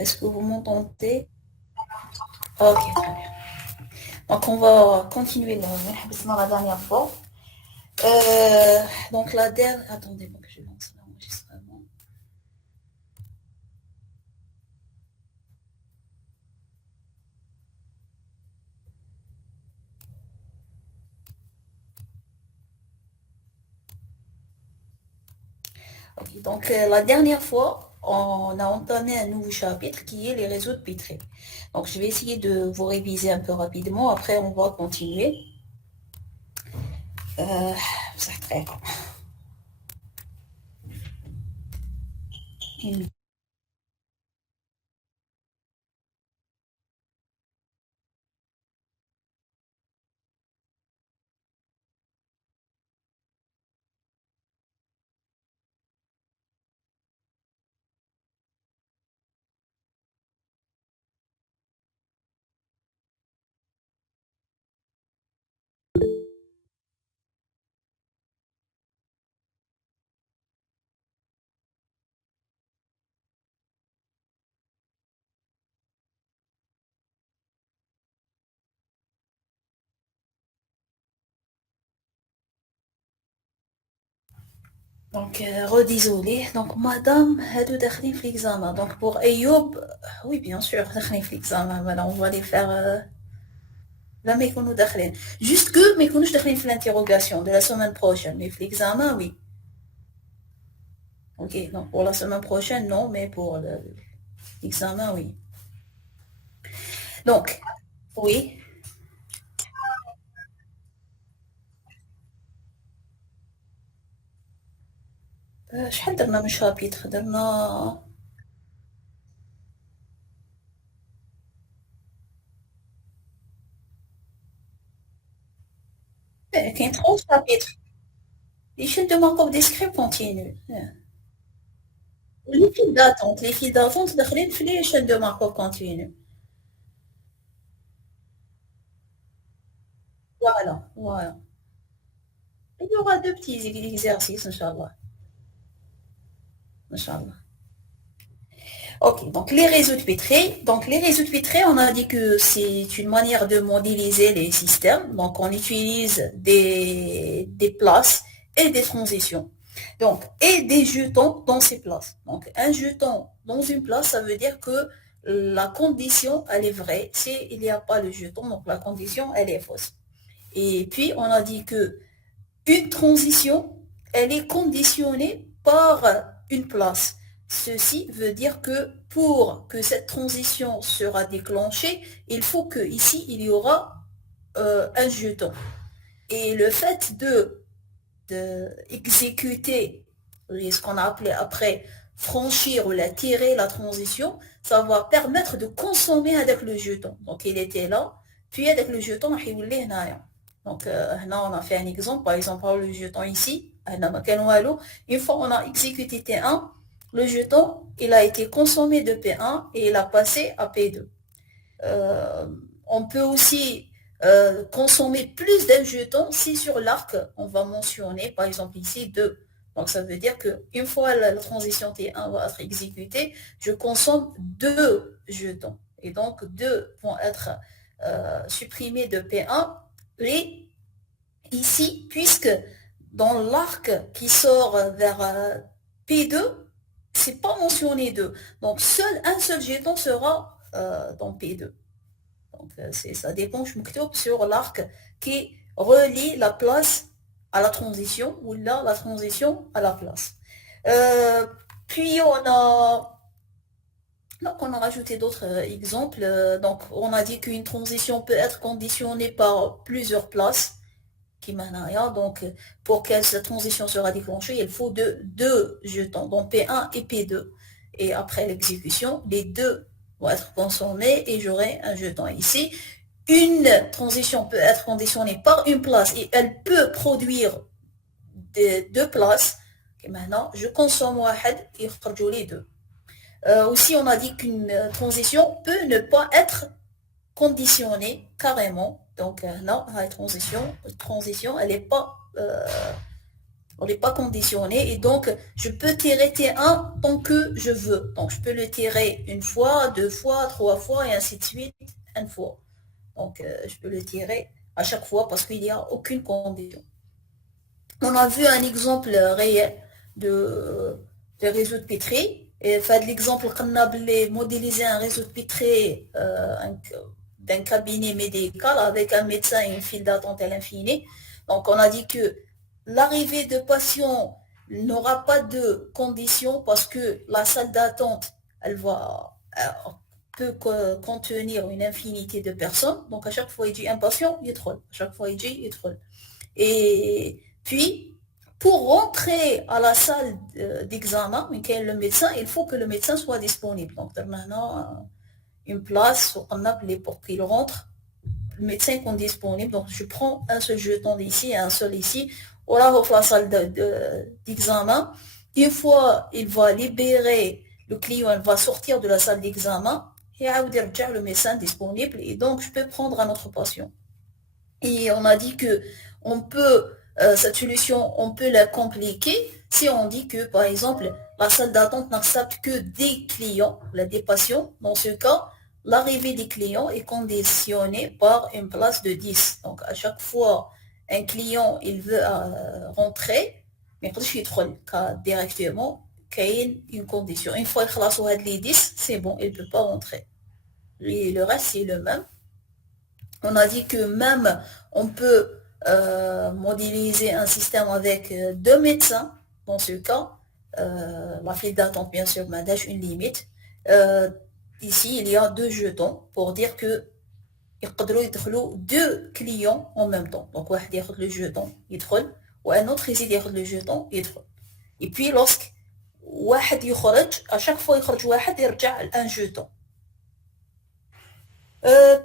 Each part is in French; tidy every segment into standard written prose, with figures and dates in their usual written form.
Est-ce que vous m'entendez? Ok, très bien. Donc, on va continuer la dernière fois. Donc, la dernière. Attendez, donc, je lance l'enregistrement. Ok, donc, la dernière fois, on a entamé un nouveau chapitre qui est les réseaux de Pétré. Donc, je vais essayer de vous réviser un peu rapidement. Après, on va continuer. C'est très bien. Donc, redésolé. Donc, madame, هادو داخلين في l'examen. Donc, pour Ayoub, oui, bien sûr, داخلين في l'examen. Voilà, on va les faire là, mais يكونوا داخلين. Juste que ما يكونوش داخلين في l'interrogation de la semaine prochaine. Mais في l'examen, oui. Ok, donc pour la semaine prochaine, non, mais pour l'examen, oui. Donc, oui. شحال درنا من شابيتر درنا كاين 30 شابيتر. Les chaînes de Markov des scripts continuent. Les files d'attente داخلين في les chaînes de Markov continuent. Voilà, voilà. Il y aura deux petits exercices, Inch'Allah. Inch'Allah. Ok, donc les réseaux de Pétré. Donc les réseaux de Pétré, on a dit que c'est une manière de modéliser les systèmes. Donc on utilise des places et des transitions. Donc, et des jetons dans ces places. Donc un jeton dans une place, ça veut dire que la condition, elle est vraie. S'il n'y a pas le jeton, donc la condition, elle est fausse. Et puis, on a dit que une transition, elle est conditionnée par une place. Ceci veut dire que pour que cette transition sera déclenchée, il faut que ici il y aura un jeton. Et le fait de exécuter ce qu'on a appelé après franchir ou la tirer la transition, ça va permettre de consommer avec le jeton. Donc il était là, puis avec le jeton, donc là on a fait un exemple, par exemple le jeton ici, une fois on a exécuté T1, le jeton il a été consommé de P1 et il a passé à P2. Euh, on peut aussi consommer plus d'un jeton si sur l'arc, on va mentionner, par exemple ici, 2. Donc ça veut dire qu'une fois la transition T1 va être exécutée, je consomme deux jetons. Et donc 2 vont être supprimés de P1. Et ici, puisque dans l'arc qui sort vers P2, c'est pas mentionné 2. Donc un seul jeton sera dans P2. Donc, ça dépend sur l'arc qui relie la place à la transition ou là, la transition à la place. Euh, puis, on a rajouté d'autres exemples. Donc, on a dit qu'une transition peut être conditionnée par plusieurs places. Donc, pour que cette transition sera déclenchée, il faut deux jetons, donc P1 et P2. Et après l'exécution, les deux vont être consommés et j'aurai un jeton ici. Une transition peut être conditionnée par une place et elle peut produire deux places. Et maintenant, je consomme واحد et les deux. Aussi, on a dit qu'une transition peut ne pas être conditionnée carrément. Donc, non, la transition, elle n'est pas On n'est pas conditionné et donc je peux tirer T1 tant que je veux. Donc je peux le tirer une fois, deux fois, trois fois et ainsi de suite, une fois. Donc je peux le tirer à chaque fois parce qu'il n'y a aucune condition. On a vu un exemple réel de, de réseau de Petri. Et fait l'exemple qu'on a modélisé un réseau de Petri d'un cabinet médical avec un médecin et une file d'attente à l'infini. Donc on a dit que l'arrivée de patients n'aura pas de conditions parce que la salle d'attente, elle va peut contenir une infinité de personnes. Donc à chaque fois il dit un patient, il troll. À chaque fois il dit il troll. Et puis, pour rentrer à la salle d'examen, le médecin, il faut que le médecin soit disponible. Donc, maintenant, une place, on appelé pour qu'il rentre, le médecin est disponible. Donc, je prends un seul jeton ici et un seul ici. On la la salle d'examen. Une fois, il va libérer le client, il va sortir de la salle d'examen et le médecin disponible. Et donc, je peux prendre un autre patient. Et on a dit que on peut, cette solution, on peut la compliquer si on dit que, par exemple, la salle d'attente n'accepte que des clients, des patients. Dans ce cas, l'arrivée des clients est conditionnée par une place de 10. Donc, à chaque fois, un client, il veut rentrer, mais quand je suis trop directement, qu'il y ait une condition. Une fois qu'il a les 10, c'est bon, il ne peut pas rentrer. Et le reste, c'est le même. On a dit que même on peut modéliser un système avec deux médecins. Dans ce cas, la file d'attente, bien sûr, m'adage une limite. Ici, il y a deux jetons pour dire que يقدروا يدخلوا deux clients en même temps. Donc, واحد ياخذ le jeton يدخل وun autre يزيد ياخذ le jeton يدخل. Et puis, lorsque واحد يخرج, à chaque fois يخرج واحد يرجع un jeton.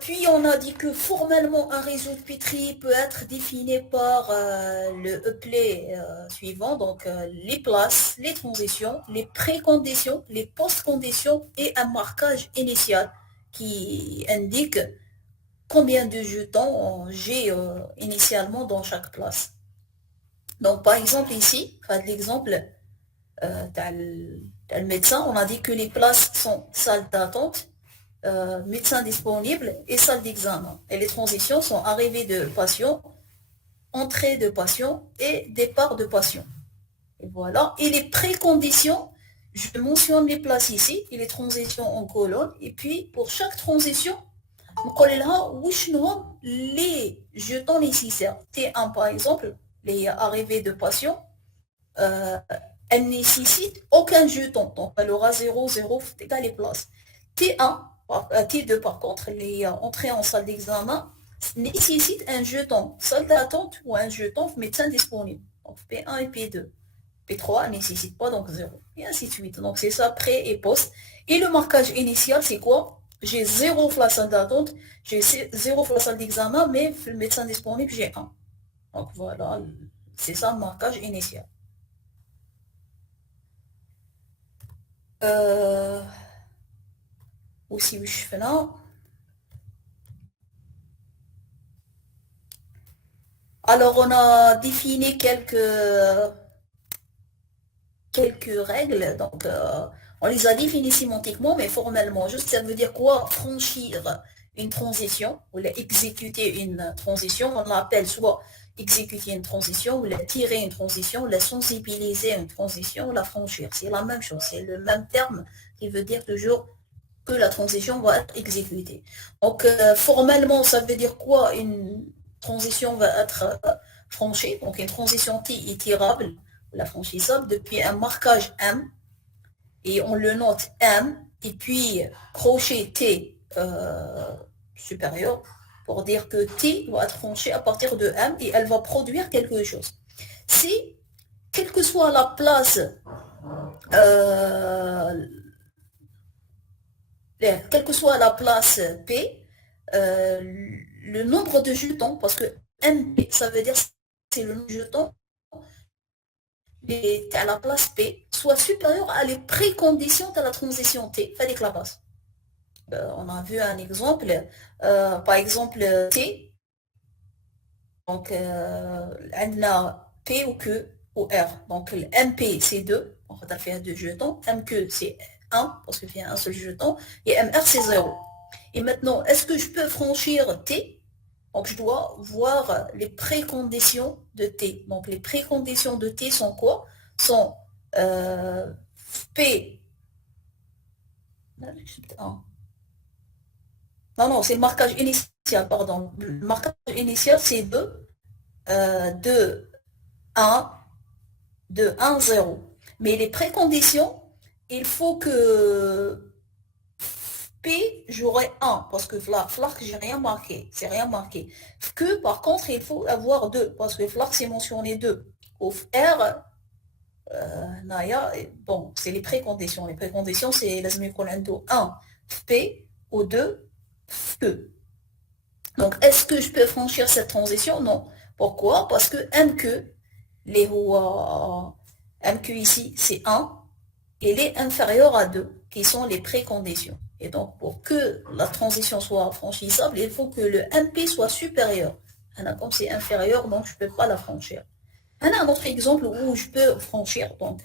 Puis on a dit que formellement un réseau de Petri peut être défini par le appelé suivant, donc les places, les transitions, les préconditions, les post-conditions et un marquage initial qui indique combien de jetons j'ai initialement dans chaque place. Donc par exemple ici, l'exemple le médecin, on a dit que les places sont salles d'attente, médecin disponible et salle d'examen. Et les transitions sont arrivée de patients, entrée de patients et départ de patients. Et voilà. Et les préconditions, je mentionne les places ici et les transitions en colonne. Et puis, pour chaque transition, les jetons nécessaires. T1, par exemple, les arrivées de patients, elle nécessite aucun jeton. Donc, elle aura 0, 0, égal les places. T1, T2 par contre, les entrées en salle d'examen nécessitent un jeton salle d'attente ou un jeton médecin disponible. Donc P1 et P2. P3 ne nécessite pas, donc 0. Et ainsi de suite. Donc c'est ça, pré et post. Et le marquage initial, c'est quoi? J'ai 0 la salle d'attente, j'ai 0 la salle d'examen, mais le médecin disponible, j'ai 1. Donc voilà, c'est ça le marquage initial. Aussi, je fais là. Alors, on a défini quelques règles. Donc, on les a définies sémantiquement, mais formellement. Juste, ça veut dire quoi? Franchir une transition, ou exécuter une transition. On l'appelle soit exécuter une transition, ou la tirer une transition, ou la sensibiliser une transition, ou la franchir. C'est la même chose. C'est le même terme qui veut dire toujours que la transition va être exécutée. Donc, formellement, ça veut dire quoi? Une transition va être franchie. Donc, une transition T est tirable, la franchissable, depuis un marquage M, et on le note M, et puis crochet T supérieur, pour dire que T va être franchi à partir de M, et elle va produire quelque chose. Si, quelle que soit la place quelle que soit la place P, le nombre de jetons, parce que MP, ça veut dire c'est le nombre de jetons à la place P, soit supérieur à les préconditions de la transition T, avec la base. On a vu un exemple, par exemple T, donc on a P ou Q, ou R. Donc, le MP, c'est 2. On va faire 2 jetons. MQ, c'est 1, parce qu'il y a un seul jeton. Et MR, c'est 0. Et maintenant, est-ce que je peux franchir T? Donc, je dois voir les préconditions de T. Donc, les préconditions de T sont quoi? Sont P. Non, non, c'est le marquage initial, pardon. Le marquage initial, c'est 2, 2, 1, 2, 1, 0. Mais les préconditions, il faut que P, j'aurai 1, parce que Flark, j'ai rien marqué. C'est rien marqué. Que, par contre, il faut avoir 2, parce que Flark, c'est mentionné 2. Au R, Naya, bon, c'est les préconditions. Les préconditions, c'est la 1, P, ou 2, P. Donc, est-ce que je peux franchir cette transition? Non. Pourquoi? Parce que MQ, les MQ ici, c'est 1, et il est inférieur à 2, qui sont les préconditions. Et donc, pour que la transition soit franchissable, il faut que le MP soit supérieur. Comme c'est inférieur, donc je ne peux pas la franchir. Un autre exemple où je peux franchir, donc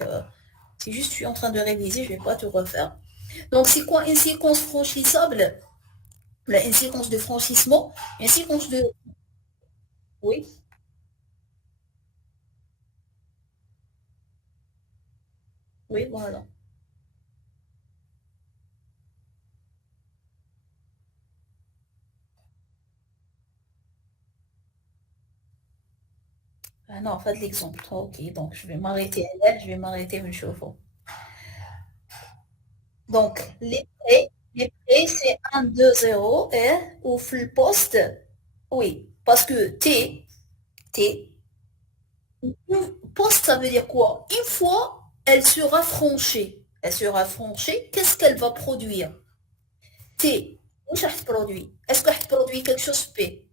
c'est juste, je suis en train de réviser, je ne vais pas tout refaire. Donc, c'est quoi une séquence franchissable? Une séquence de franchissement, une séquence de... Oui, oui, voilà. Ah non, pas de l'exemple. Ok, donc je vais m'arrêter là, je vais m'arrêter une chauffe. Donc, les prêts, c'est 1, 2, 0, et au full poste, oui, parce que T, poste, ça veut dire quoi? Une fois, elle sera franchie, qu'est-ce qu'elle va produire? T, où ça produit? Est-ce qu'elle produit quelque chose P?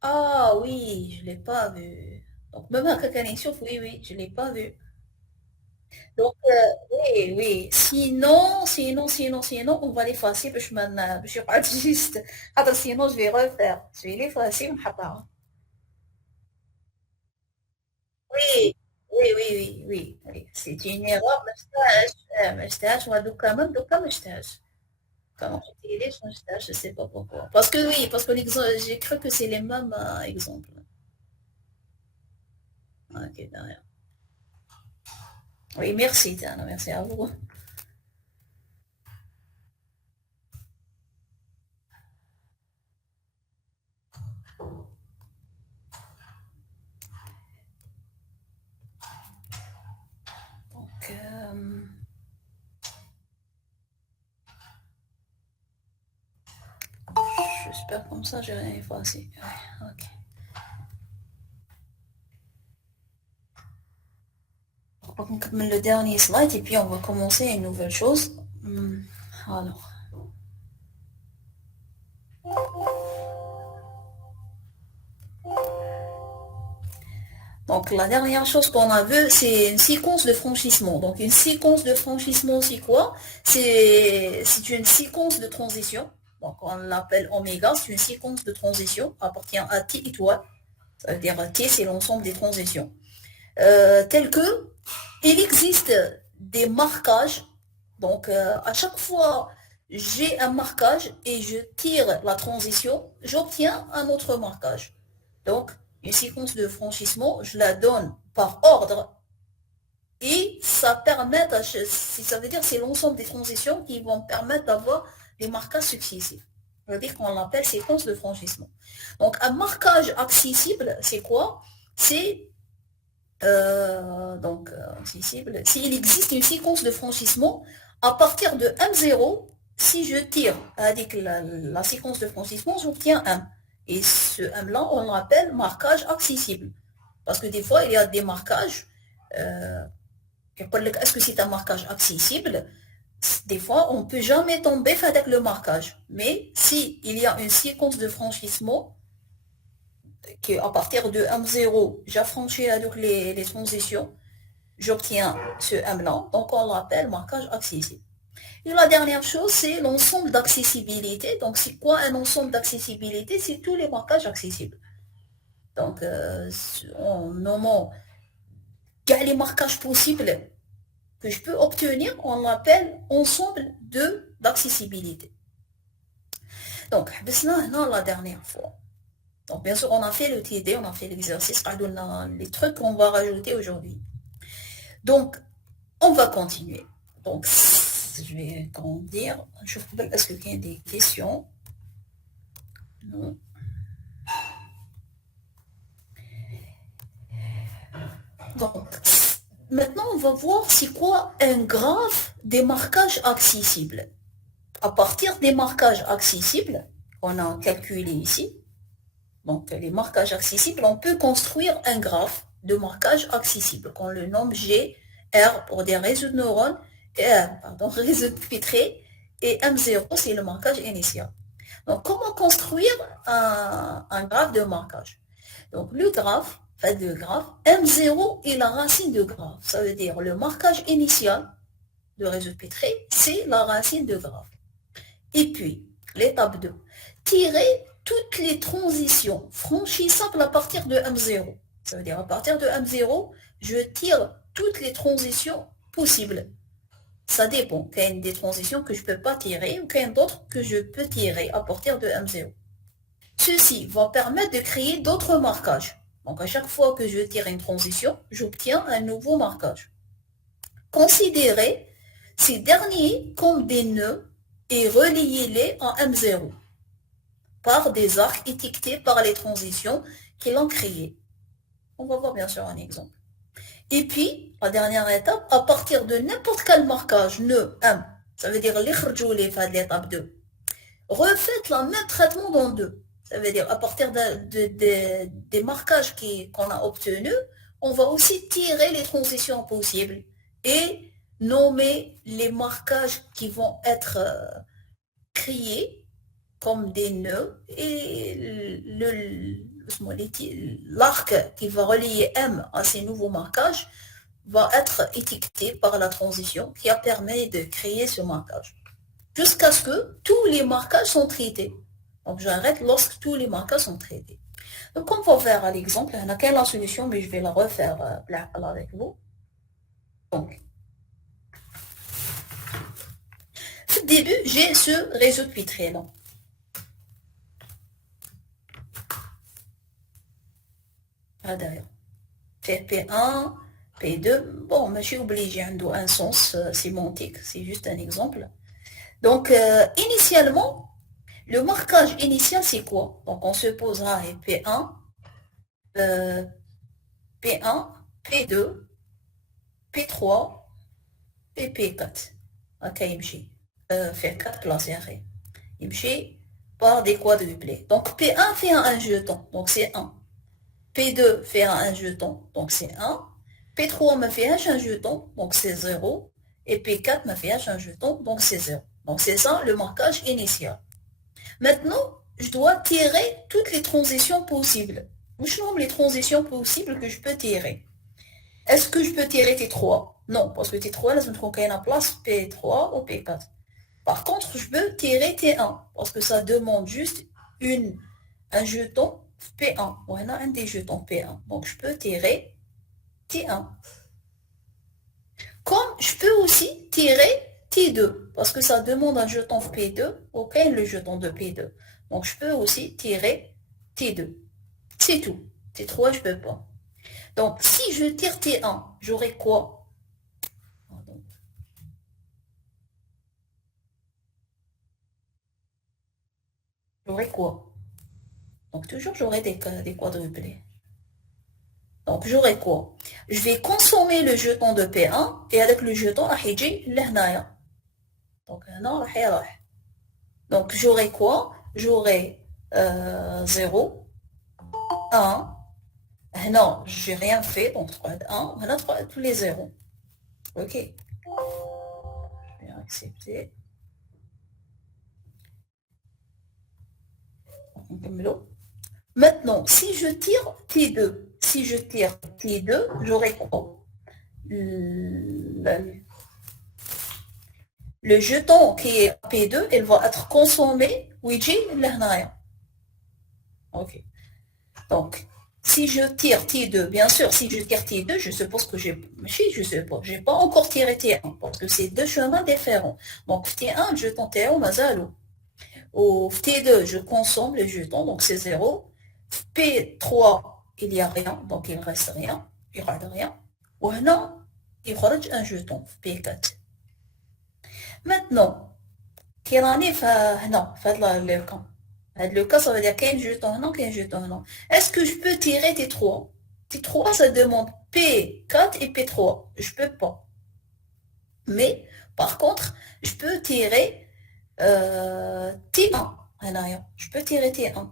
Ah oui, je ne l'ai pas vu. Donc, même à Kakanichou, oui, oui, je ne l'ai pas vu. Donc, oui, oui. Sinon, on va l'effacer parce que je suis pas juste. Attends, sinon, je vais refaire. Je vais l'effacer, محطها. Oui, oui, oui, oui, oui, oui. C'est une erreur, ما ودوكا même دوكا ما شفتهاش. Comment j'utilise, je sais pas pourquoi. Parce que oui, parce que j'ai cru que c'est les mêmes exemples. Ok, derrière. Oui, merci, Tiana, merci à vous. Donc, j'espère comme ça, j'ai rien effacé. Ouais, ok. Donc, le dernier slide et puis on va commencer une nouvelle chose. Alors, donc la dernière chose qu'on a vu, c'est une séquence de franchissement. Donc une séquence de franchissement, c'est quoi? C'est une séquence de transition. Donc on l'appelle oméga, c'est une séquence de transition appartient à T étoile. Ça veut dire T, c'est l'ensemble des transitions. Tel que il existe des marquages. Donc, à chaque fois, j'ai un marquage et je tire la transition, j'obtiens un autre marquage. Donc, une séquence de franchissement, je la donne par ordre et ça permet, ça veut dire c'est l'ensemble des transitions qui vont permettre d'avoir des marquages successifs. Ça veut dire qu'on l'appelle séquence de franchissement. Donc, un marquage accessible, c'est quoi? C'est accessible. S'il existe une séquence de franchissement, à partir de M0, si je tire avec la séquence de franchissement, j'obtiens M. Et ce M-là, on l'appelle marquage accessible. Parce que des fois, il y a des marquages. euh, Est-ce que c'est un marquage accessible? Des fois, on ne peut jamais tomber avec le marquage. Mais si il y a une séquence de franchissement, à partir de M0, j'affranchis donc les transitions, j'obtiens ce M-là, donc on l'appelle marquage accessible. Et la dernière chose, c'est l'ensemble d'accessibilité. Donc, c'est quoi un ensemble d'accessibilité? C'est tous les marquages accessibles. Donc, en nommant les marquages possibles que je peux obtenir, on l'appelle ensemble d'accessibilité. Donc, la dernière fois. Donc, bien sûr, on a fait le TD, on a fait l'exercice, les trucs qu'on va rajouter aujourd'hui. Donc, on va continuer. Donc, je vais dire, je vous est-ce qu'il y a des questions? Non. Donc, maintenant, on va voir c'est quoi un graphe des marquages accessibles. À partir des marquages accessibles, on a calculé ici, donc les marquages accessibles, on peut construire un graphe de marquage accessible qu'on le nomme GR pour des réseaux de neurones, réseau de Pitré, et M0 c'est le marquage initial. Donc comment construire un graphe de marquage? Donc le graphe M0 est la racine de graphe. Ça veut dire le marquage initial de réseau de Pitré, c'est la racine de graphe. Et puis, l'étape 2, tirer toutes les transitions franchissables à partir de M0. Ça veut dire à partir de M0, je tire toutes les transitions possibles. Ça dépend. Il y a des transitions que je ne peux pas tirer ou qu'il y a d'autres que je peux tirer à partir de M0. Ceci va permettre de créer d'autres marquages. Donc à chaque fois que je tire une transition, j'obtiens un nouveau marquage. Considérez ces derniers comme des nœuds et reliez-les en M0 par des arcs étiquetés par les transitions qui l'ont créé. On va voir bien sûr un exemple. Et puis, la dernière étape, à partir de n'importe quel marquage, nœud M, ça veut dire l'étape 2, refaites le même traitement dans 2. Ça veut dire à partir des marquages qu'on a obtenus, on va aussi tirer les transitions possibles et nommer les marquages qui vont être créés comme des nœuds et l'arc qui va relier M à ces nouveaux marquages va être étiqueté par la transition qui a permis de créer ce marquage. Jusqu'à ce que tous les marquages sont traités. Donc j'arrête lorsque tous les marquages sont traités. Donc on va faire l'exemple, il y en a qu'une la solution, mais je vais la refaire avec vous. Donc, au début, j'ai ce réseau de Pitré là. Derrière. P1, P2, bon, mais je suis obligé, un sens sémantique, c'est juste un exemple. Donc, initialement, le marquage initial, c'est quoi? Donc, on se posera P1, P1, P2, P3 et P4. Ok, يمشي. Faire 4 classes arrêt. يمشي par des quadruplés. Donc, P1 fait un jeton, donc c'est 1. P2 fait un jeton, donc c'est 1. P3 me fait un jeton, donc c'est 0. Et P4 me fait un jeton, donc c'est 0. Donc c'est ça le marquage initial. Maintenant, je dois tirer toutes les transitions possibles. Je nomme les transitions possibles que je peux tirer. Est-ce que je peux tirer T3? Non, parce que T3, là, je me trouve en place P3 ou P4. Par contre, je peux tirer T1, parce que ça demande juste un jeton P1. On a un des jetons P1. Donc, je peux tirer T1. Comme je peux aussi tirer T2, parce que ça demande un jeton P2, auquel le jeton de P2. Donc, je peux aussi tirer T2. C'est tout. T3, je ne peux pas. Donc, si je tire T1, j'aurai quoi? J'aurai quoi? Donc, toujours, j'aurai des quadruplés. Donc, j'aurai quoi? Je vais consommer le jeton de P1 et avec le jeton, donc, donc j'aurai quoi? J'aurai 0, 1. Non, j'ai rien fait, donc 3, 1. On a tous les 0. Ok. Je vais accepter. Maintenant, si je tire T2, j'aurai quoi? le jeton qui est P2, il va être consommé, ويجي لهنايا. Ok. Donc, si je tire T2, bien sûr, si je tire T2, je suppose que j'ai pas encore tiré T1, parce que c'est deux chemins différents. Donc, T1, jeton T1, mazalo. Au T2, je consomme les jetons, donc c'est 0. P3, il n'y a rien, donc il ne reste rien, il ne reste rien. Ou non, il reste un jeton, P4. Maintenant, quelle année non, le cas. Le cas, ça veut dire qu'un jeton, non, qu'un jeton, non. Est-ce que je peux tirer T3? T3, ça demande P4 et P3. Je peux pas. Mais, par contre, je peux tirer T1. Je peux tirer T1.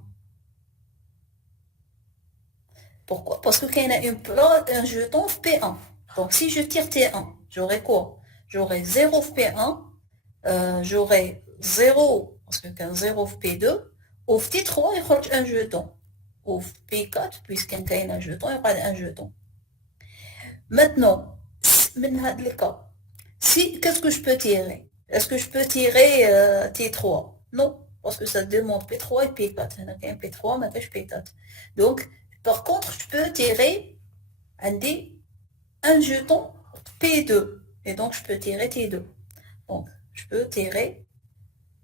Pourquoi? Parce que quand il y a un jeton P1. Donc, si je tire T1, j'aurai quoi? J'aurai 0 P1, j'aurai 0, parce que quand 0 P2, au T3, il y a un jeton. Au P4, puisqu'il y a un jeton, il y a un jeton. Maintenant, le cas, qu'est-ce que je peux tirer? Est-ce que je peux tirer T3? Non, parce que ça demande P3 et P4. Il y a un P3, mais P4. Donc, par contre, je peux tirer un jeton P2. Et donc, je peux tirer T2. Donc, je peux tirer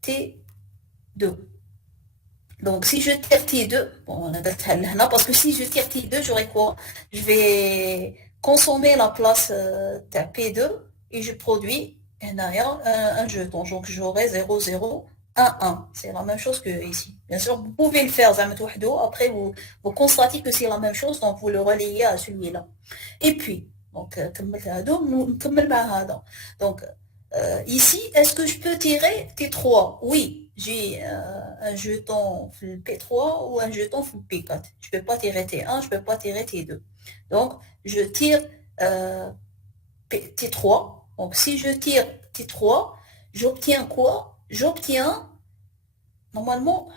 T2. Donc, si je tire T2, bon, on a là, parce que si je tire T2, j'aurai quoi? Je vais consommer la place de P2 et je produis un jeton. Donc, j'aurai 0, 0, 1, 1. C'est la même chose que ici. Bien sûr, vous pouvez le faire, après vous constatez que c'est la même chose, donc vous le relayez à celui-là. Et puis, donc, donc ici, est-ce que je peux tirer T3? Oui, j'ai un jeton P3 ou un jeton P4. Je ne peux pas tirer T1, je ne peux pas tirer T2. Donc, je tire T3. Donc, si je tire T3, j'obtiens quoi? J'obtiens, normalement,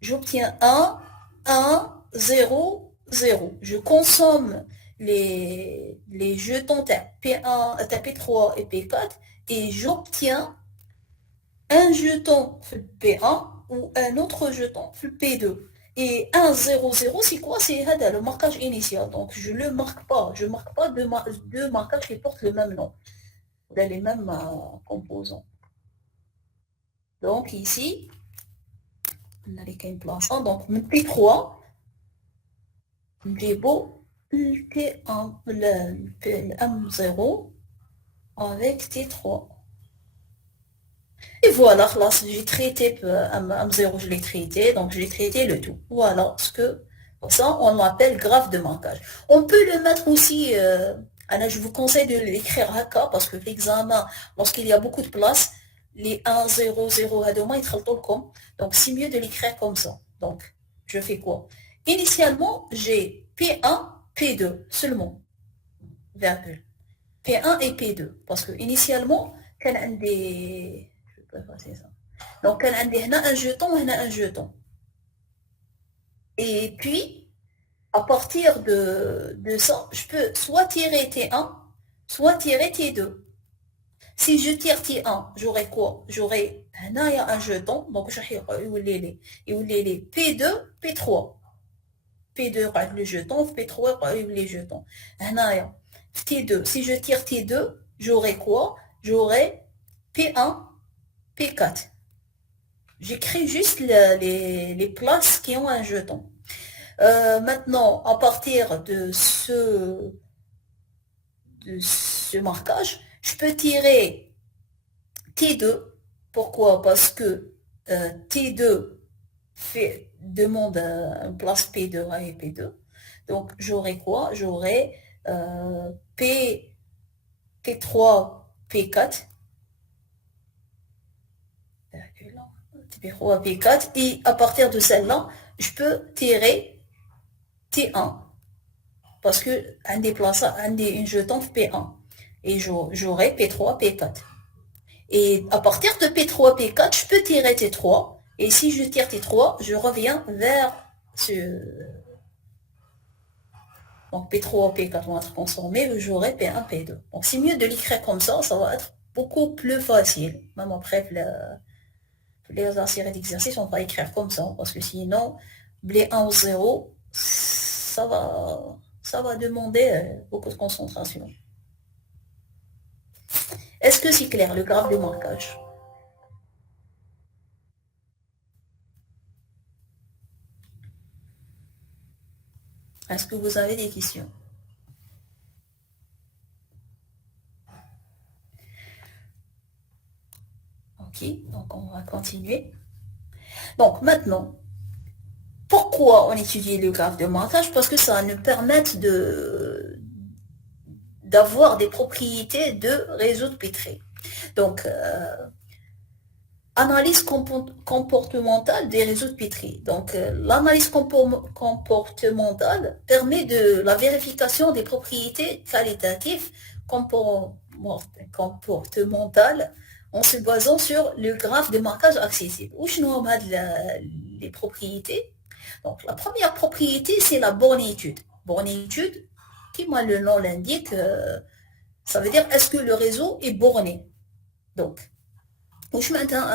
j'obtiens 1, 1, 0, 0. Je consomme les jetons P1, P3 et P4 et j'obtiens un jeton P1 ou un autre jeton P2. Et 1, 0, 0, c'est quoi? C'est le marquage initial. Donc, je ne le marque pas. Je ne marque pas deux marquages qui portent le même nom, les mêmes composants. Donc, ici, on a les place. Donc, P3, j'ai beau T1, le M0 avec T3. Et voilà, là, j'ai traité M0, je l'ai traité, donc j'ai traité le tout. Voilà ce que ça, on l'appelle graphe de marquage. On peut le mettre aussi, je vous conseille de l'écrire à cas, parce que l'examen, lorsqu'il y a beaucoup de place, les 1, 0, 0, à demain, ils traitent comme. Donc, c'est mieux de l'écrire comme ça. Donc, je fais quoi? Initialement, j'ai P1, P2 seulement, virgule. P1 et P2, parce que initialement, quand un des... Je peux pas passer ça. Donc, quand un jeton, on a un jeton. Et puis, à partir de ça, je peux soit tirer T1, soit tirer T2. Si je tire T1, j'aurai quoi? J'aurai un jeton, donc je vais les P2, P3. P2 le jeton, P3 les jetons. T2, si je tire T2, j'aurai quoi? J'aurai P1, P4. J'écris juste les places qui ont un jeton. Maintenant, à partir de ce marquage, je peux tirer T2. Pourquoi? Parce que T2 demande une place P2 et P2. Donc, j'aurai quoi? J'aurai P3, P4. P3, P4. Et à partir de celle-là, je peux tirer T1. Parce que un des places, une jeton P1. Et j'aurai P3, P4. Et à partir de P3, P4, je peux tirer T3. Et si je tire T3, je reviens vers donc P3, P4 vont être transformés, j'aurai P1, P2. Donc c'est mieux de l'écrire comme ça va être beaucoup plus facile. Même après, les séries d'exercices, on va écrire comme ça, parce que sinon, les 1 ou 0, ça va demander beaucoup de concentration. Est-ce que c'est clair, le graphe de marquage? Est-ce que vous avez des questions? Ok, donc on va continuer. Donc maintenant, pourquoi on étudie le graphe de marquage? Parce que ça nous permet d'avoir des propriétés de réseau de Petri. Donc, analyse comportementale des réseaux de Petri. Donc, l'analyse comportementale permet de la vérification des propriétés qualitatives comportementales en se basant sur le graphe de marquage accessible. Où je nomme les propriétés. Donc, la première propriété, c'est la bornitude. Bornitude, qui, moi, le nom l'indique, ça veut dire est-ce que le réseau est borné. Donc, où je maintiens